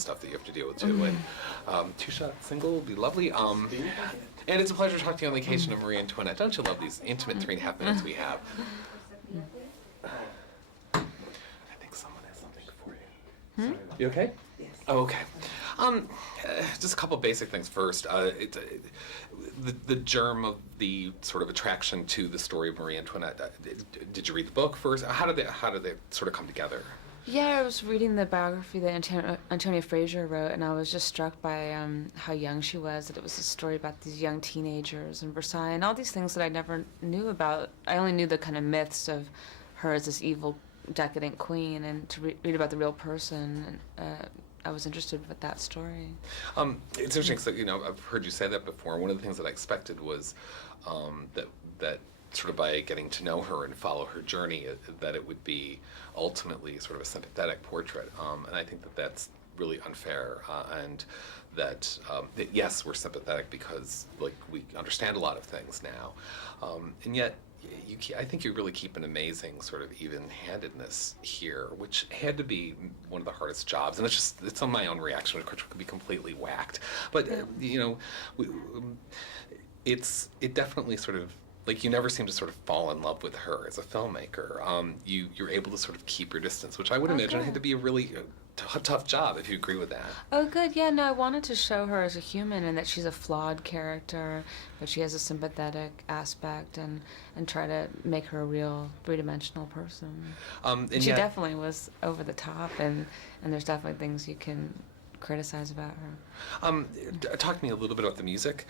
stuff that you have to deal with too. And two-shot single would be lovely. And it's a pleasure talking to you on Vacation of Marie Antoinette. Don't you love these intimate 3.5 minutes we have? I think someone has something for you. You okay? Yes. Oh, okay. Just a couple basic things first. The germ of the sort of attraction to the story of Marie Antoinette. Did you read the book first? How did they sort of come together? Yeah, I was reading the biography that Antonia Fraser wrote, and I was just struck by how young she was, that it was a story about these young teenagers in Versailles, and all these things that I never knew about. I only knew the kind of myths of her as this evil, decadent queen, and to read about the real person, I was interested with that story. It's interesting, so, I've heard you say that before. One of the things that I expected was that sort of by getting to know her and follow her journey, that it would be ultimately sort of a sympathetic portrait. And I think that that's really unfair, and that yes, we're sympathetic because we understand a lot of things now, and yet I think you really keep an amazing sort of even-handedness here, which had to be one of the hardest jobs. And it's on my own reaction, which could be completely whacked. But it definitely sort of, you never seem to sort of fall in love with her as a filmmaker. You're able to sort of keep your distance, which I would imagine had to be a really tough job, if you agree with that. Oh, good. Yeah, no, I wanted to show her as a human and that she's a flawed character, but she has a sympathetic aspect, and try to make her a real three-dimensional person. And she definitely was over the top, and there's definitely things you can criticize about her. Talk to me a little bit about the music.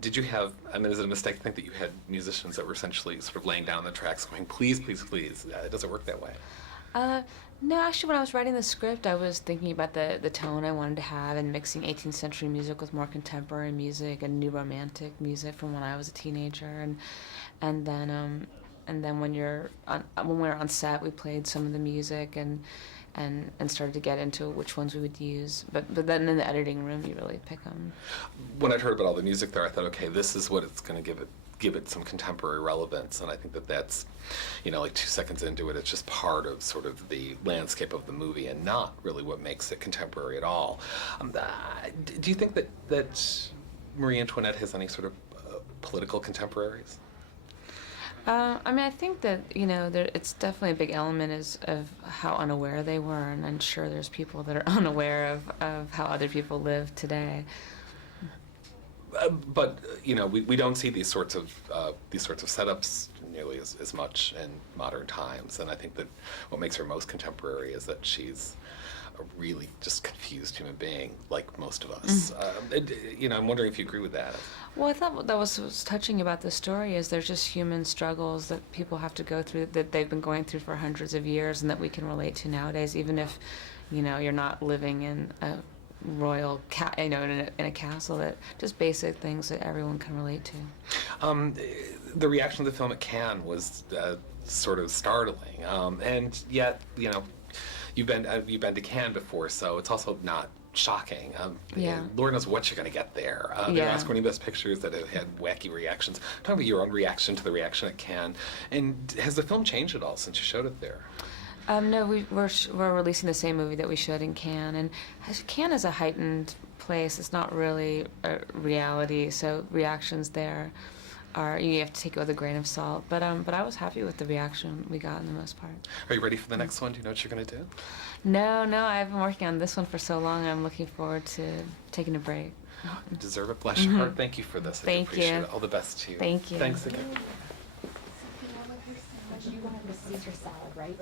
Did you have, is it a mistake to think that you had musicians that were essentially sort of laying down the tracks going, please, please, please? Does it work that way? No, actually, when I was writing the script, I was thinking about the tone I wanted to have and mixing 18th century music with more contemporary music and new romantic music from when I was a teenager, and then when we were on set, we played some of the music and started to get into which ones we would use. But then in the editing room, you really pick them. When I'd heard about all the music there, I thought, okay, this is what it's going to give it some contemporary relevance, and I think that's, 2 seconds into it, it's just part of sort of the landscape of the movie and not really what makes it contemporary at all. Do you think that Marie Antoinette has any sort of political contemporaries? I think that, it's definitely a big element of how unaware they were, and I'm sure there's people that are unaware of how other people live today. But we don't see these sorts of setups nearly as much in modern times, and I think that what makes her most contemporary is that she's a really just confused human being, like most of us. I'm wondering if you agree with that. Well, I thought what was touching about this story is there's just human struggles that people have to go through, that they've been going through for hundreds of years, and that we can relate to nowadays, even if you're not living in a royal in a castle. That just basic things that everyone can relate to. The reaction to the film at Cannes was sort of startling, and yet you've been to Cannes before, so it's also not shocking. Lord knows what you're going to get there. There are Oscar Best Pictures that have had wacky reactions. Talk about your own reaction to the reaction at Cannes, and has the film changed at all since you showed it there? No, we're releasing the same movie that we showed in Cannes, and Cannes is a heightened place. It's not really a reality, so reactions there you have to take it with a grain of salt. But I was happy with the reaction we got in the most part. Are you ready for the next one? Do you know what you're going to do? No, I've been working on this one for so long. I'm looking forward to taking a break. You deserve it. Bless your heart. Thank you for this. I appreciate it. All the best to you. Thank you. Thanks again. You wanted the Caesar salad, right?